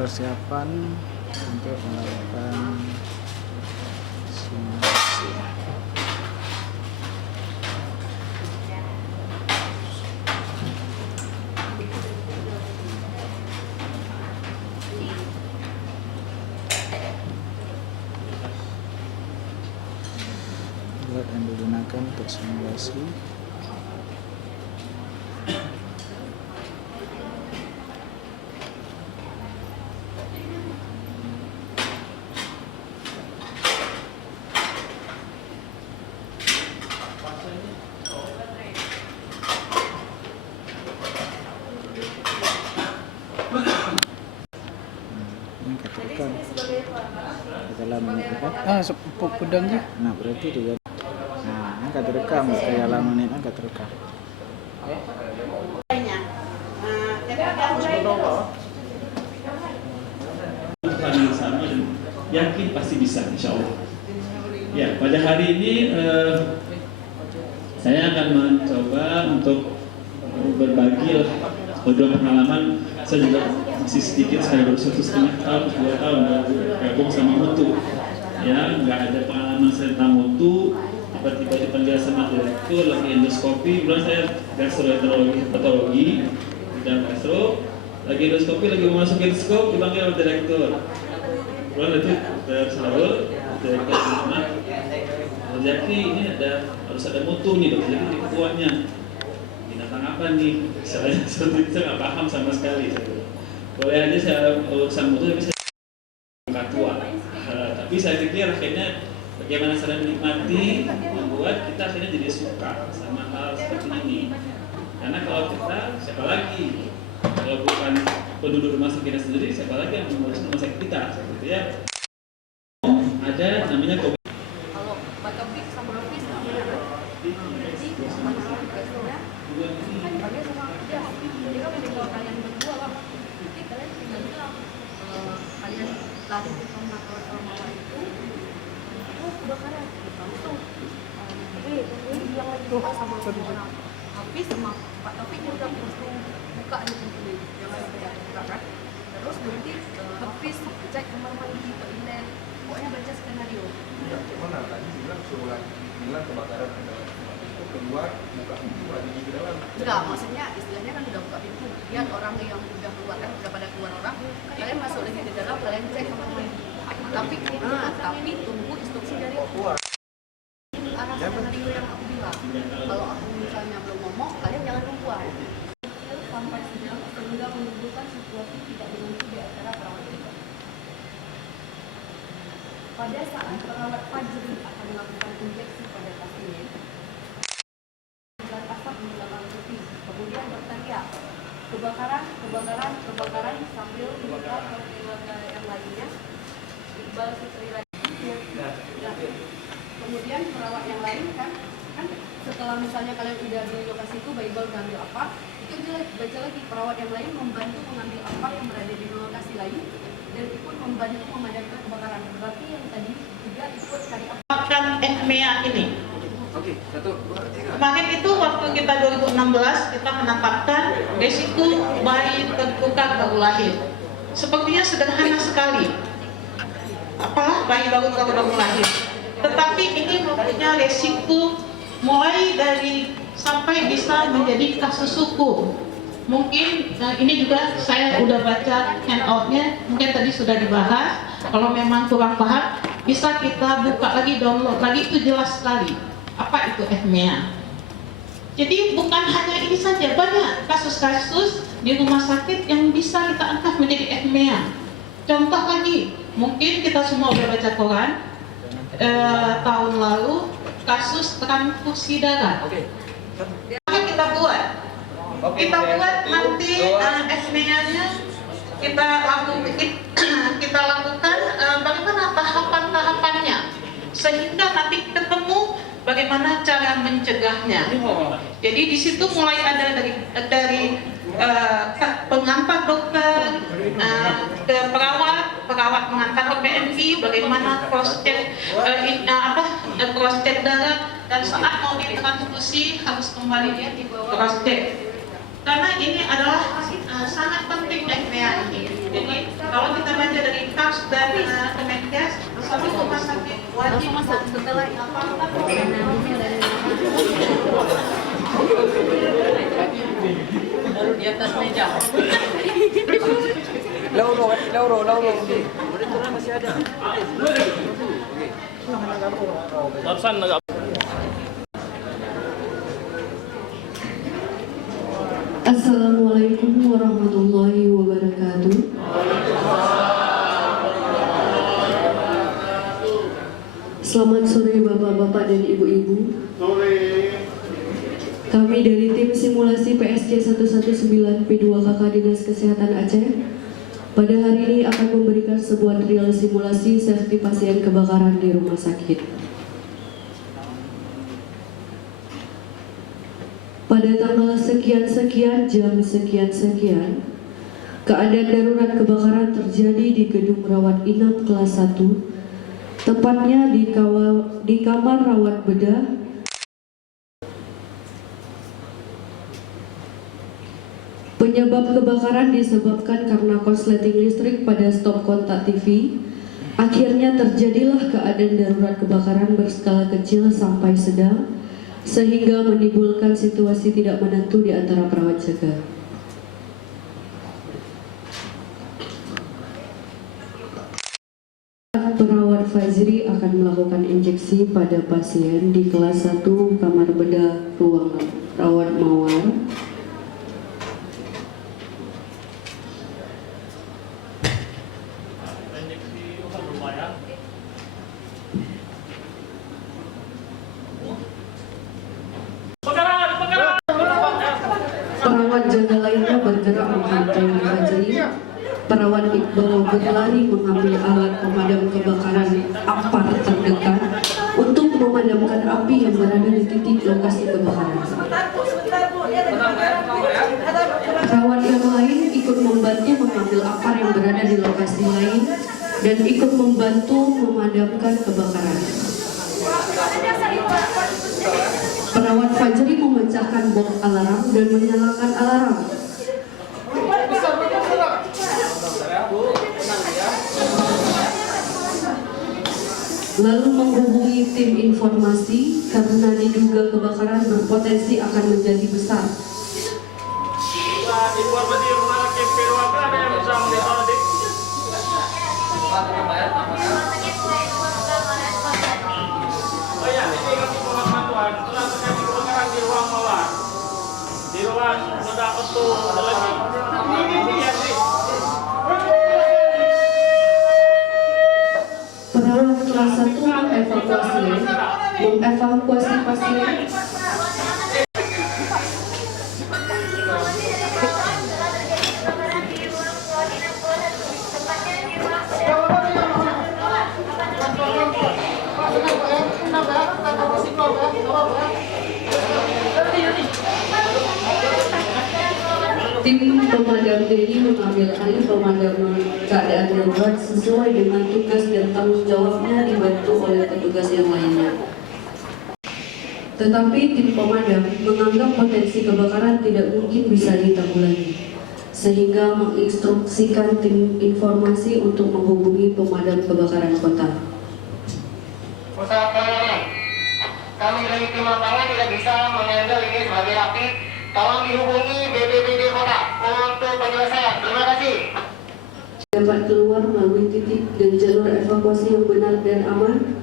persiapan untuk melakukan simulasi. Alat yang digunakan untuk simulasi ini ketekan dalam menit kan? Pedangnya. Nah berarti juga. Nah angkat rekam kayak lama nih angkat rekam. Tuhan yang sama dan yakin pasti bisa, insya Allah. Ya, pada hari ini saya akan mencoba untuk berbagi beberapa pengalaman. Saya juga masih sedikit, saya baru 1,5 tahun, 2 tahun gabung sama Mutu. Ya, nggak ada pengalaman saya tentang Mutu. Tiba-tiba dipanggil sama direktur lagi endoskopi, kemudian saya gastroenterologi patologi dan gastro, lagi endoskopi, lagi mau masuk endoskop, dipanggil sama direktur. Kemudian itu Saul, direktur nama, Jaki ini harus ada Mutu nih, Dr. Jaki ketuanya. Binatang apa nih? Saya nggak paham sama sekali. Boleh aja saya urusan Mutu, tapi saya nggak tua. Tapi saya pikir akhirnya bagaimana cara menikmati membuat kita akhirnya jadi suka sama hal seperti ini. Karena kalau kita, siapa lagi? Kalau bukan penduduk rumah sakit kita sendiri, siapa lagi yang mengurus rumah sakit kita? Seperti ya. Ada namanya COVID. Kalau Pak Taufik sama Hafiz jadi kan dipanggil sama dia, jadi kan meninggal kalian berdua lah. Jadi kalian tinggal bilang kalian lari ke kamar mama itu kebakaran langsung yang lagi doa sama orang Hafiz sama Pak Taufik juga langsung buka di pintu yang lagi buka kan. Terus berarti Hafiz cek kamar mandi toilet, pokoknya baca skenario. Ya, cuman tadi bilang suruh bilang kebakaran itu keluar buka pintu lagi di dalam. Enggak, maksudnya istilahnya kan udah buka pintu. Lihat orang yang udah keluar kan udah pada keluar orang, kalian masuk lagi di dalam, kalian cek kamar mandi. Tapi tunggu instruksi dari keluar. arah skenario yang aku bilang. Kalau aku misalnya belum ngomong, kalian jangan keluar. Sampai sehingga menimbulkan situasi tidak dimengerti di antara perawat itu. Pada saat perawat Fajri akan melakukan injeksi pada pasien, asap menggunakan putih, kemudian berteriak kebakaran sambil minta keluarga yang lainnya. Iqbal Fitri kemudian perawat yang lain kan setelah misalnya kalian udah di lokasi itu, Mbak Iqbal mengambil apa, itu baca lagi perawat yang lain membantu mengambil apa yang berada di lokasi lain dan ikut membantu memadamkan kebakaran. Berarti yang tadi juga ikut cari apa? Makan EHMEA ini. Kemarin itu waktu kita 2016 kita menetapkan resiko bayi terluka baru lahir. Sepertinya sederhana sekali. Apalah bayi baru lahir. Tetapi ini mempunyai resiko mulai dari sampai bisa menjadi kasus hukum. Mungkin ini juga saya udah baca handoutnya, mungkin tadi sudah dibahas. Kalau memang kurang paham, bisa kita buka lagi, download lagi, itu jelas sekali apa itu EHMEA. Jadi bukan hanya ini saja, banyak kasus-kasus di rumah sakit yang bisa kita angkat menjadi EHMEA. Contoh lagi, mungkin kita semua udah baca koran tahun lalu kasus transfusi darah. Maka kita buat nanti EHMEA-nya kita lakukan bagaimana tahapan-tahapannya sehingga nanti ketemu bagaimana cara mencegahnya. Jadi di situ mulai ada dari pengantar dokter ke perawat mengantar ke PMI, bagaimana cross check darah, dan saat mau ditransfusi harus kembali di cross check. Karena ini adalah sangat penting EHMEA ini. Jadi Kalau kita baca dari PAS dan Kemenkes, semua rumah sakit wajib setelah Taruh di atas meja. Lauro. Masih ada. Barusan agak. Assalamualaikum warahmatullahi wabarakatuh. Selamat sore Bapak-bapak dan Ibu-ibu. Kami dari tim simulasi PSC 119 P2KK Dinas Kesehatan Aceh pada hari ini akan memberikan sebuah drill simulasi safety pasien kebakaran di rumah sakit. Pada tanggal sekian-sekian, jam sekian-sekian, keadaan darurat kebakaran terjadi di gedung rawat inap kelas 1, tepatnya di kamar rawat bedah. Penyebab kebakaran disebabkan karena korsleting listrik pada stop kontak TV. Akhirnya terjadilah keadaan darurat kebakaran berskala kecil sampai sedang, sehingga menimbulkan situasi tidak menentu di antara perawat jaga. Perawat Fajri akan melakukan injeksi pada pasien di kelas 1 kamar bedah ruang rawat mawar. Perawat jaga lainnya bergerak menghampiri Fajri. Perawat Iqbal berlari mengambil alat pemadam kebakaran APAR terdekat untuk memadamkan api yang berada di titik lokasi kebakaran. Perawat yang lain ikut membantu mengambil APAR yang berada di lokasi lain dan ikut membantu memadamkan kebakaran. Perawat Fajri memecahkan box alarm dan menyalakan alarm. Lalu menghubungi tim informasi karena diduga kebakaran berpotensi akan menjadi besar. Perawat kelas 1 mengevakuasi pasien. Tim pemadam TNI mengambil alih pemadaman keadaan darurat sesuai dengan tugas dan tanggung jawabnya dibantu oleh petugas yang lainnya. Tetapi tim pemadam menganggap potensi kebakaran tidak mungkin bisa ditanggulangi, sehingga menginstruksikan tim informasi untuk menghubungi pemadam kebakaran kota. Pusat penanganan, kami dari tim lapangan tidak bisa mengendal ini sebagai api. Tolong dihubungi BPBD Kota untuk penyelesaian. Terima kasih. Dapat keluar melalui titik dan jalur evakuasi yang benar dan aman,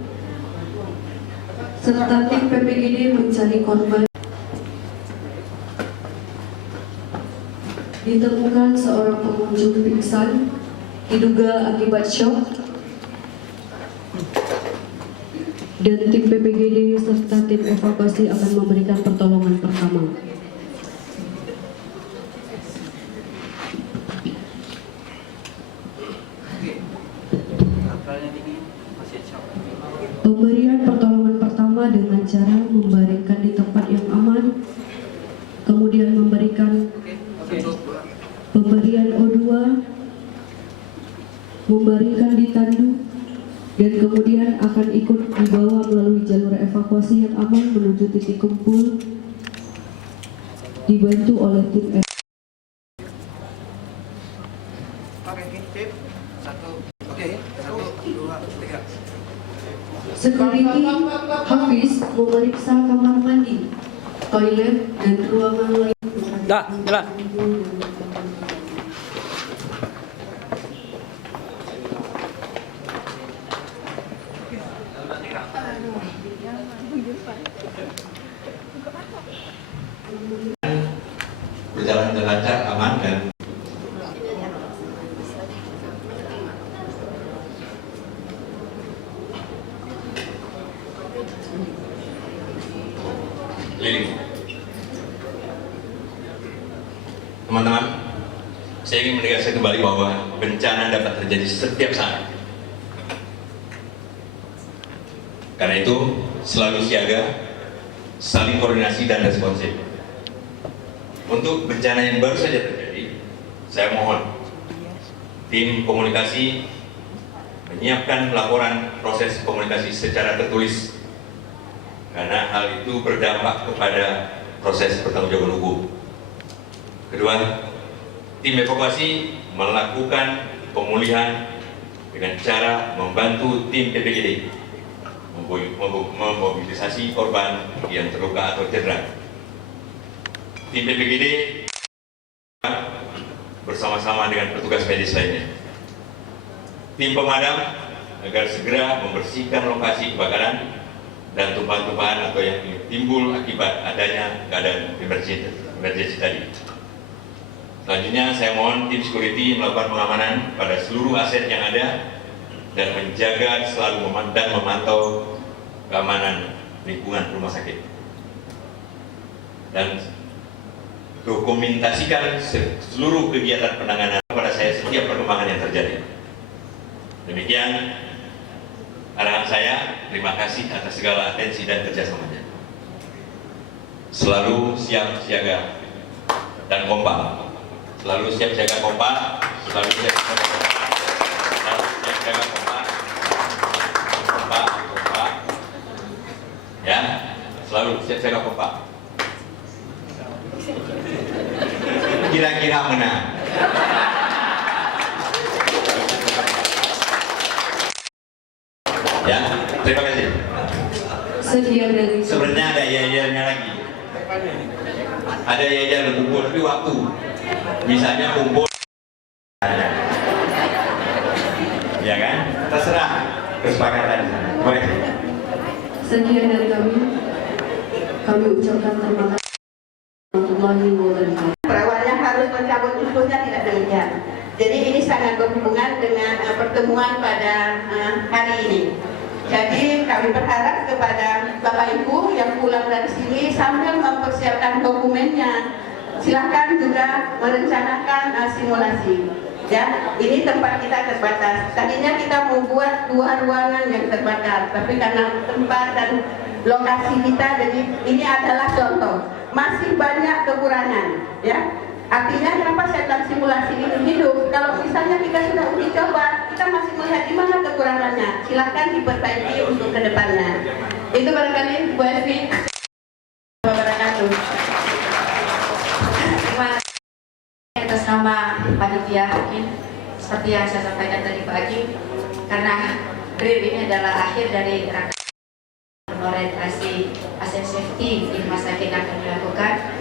serta tim PPGD mencari korban. Ditemukan seorang pengunjung pingsan, diduga akibat shock, dan tim PPGD serta tim evakuasi akan memberikan pertolongan pertama. Pemberian pertolongan pertama dengan cara membaringkan di tempat yang aman, kemudian memberikan pemberian O2, membaringkan di tanduk, dan kemudian akan ikut dibawa melalui jalur evakuasi yang aman menuju titik kumpul, dibantu oleh tim Security Hafiz memeriksa kamar mandi, toilet, dan ruangan lain. Dah, jalan. Berjalan dengan lancar, aman, dan teman-teman, saya ingin menegaskan kembali bahwa bencana dapat terjadi setiap saat. Karena itu, selalu siaga, saling koordinasi dan responsif. Untuk bencana yang baru saja terjadi, saya mohon tim komunikasi menyiapkan laporan proses komunikasi secara tertulis, karena hal itu berdampak kepada proses pertanggungjawaban hukum. Kedua, tim evakuasi melakukan pemulihan dengan cara membantu tim PPGD memobilisasi korban yang terluka atau cedera. Tim PPGD bersama-sama dengan petugas medis lainnya. Tim pemadam agar segera membersihkan lokasi kebakaran dan tumpahan-tumpahan atau yang timbul akibat adanya keadaan emergensi tadi. Selanjutnya saya mohon tim security melakukan pengamanan pada seluruh aset yang ada dan menjaga selalu dan memantau keamanan lingkungan rumah sakit. Dan dokumentasikan seluruh kegiatan penanganan pada saya setiap perkembangan yang terjadi. Demikian arahan saya. Terima kasih atas segala atensi dan kerjasamanya. Selalu siap siaga dan kompak. Selalu siap siaga kompak. Selalu siap siaga kompak. Selalu siap siaga kompak. Kompak. Ya, selalu siap siaga kompak. Kira-kira menang. Ya, terima kasih. Sekian dari Sebenarnya ada yayarnya lagi. Ada yayar kumpul tapi waktu. Misalnya kumpul, ya kan? Terserah kesepakatan. Baik. Sekian dari kami. Kami ucapkan terima kasih warahmatullahi wabarakatuh. Perawatnya harus mencabut usulnya, tidak demikian. Jadi ini sangat berhubungan dengan pertemuan pada hari ini. Jadi kami berharap kepada Bapak Ibu yang pulang dari sini sambil mempersiapkan dokumennya, silakan juga merencanakan simulasi. Ya, ini tempat kita terbatas. Tadinya kita membuat 2 ruangan yang terbakar, tapi karena tempat dan lokasi kita, jadi ini adalah contoh. Masih banyak kekurangan, ya. Artinya kenapa saya bilang simulasi ini hidup? Kalau misalnya kita sudah uji coba, kita masih melihat di mana kekurangannya. Silakan diperbaiki untuk kedepannya. Itu barangkali Bu Evi. Wabarakatuh. Terima kasih atas nama panitia mungkin seperti yang saya sampaikan tadi Pak Haji, karena BRIM ini adalah akhir dari rangkaian orientasi aset safety di rumah sakit yang akan dilakukan.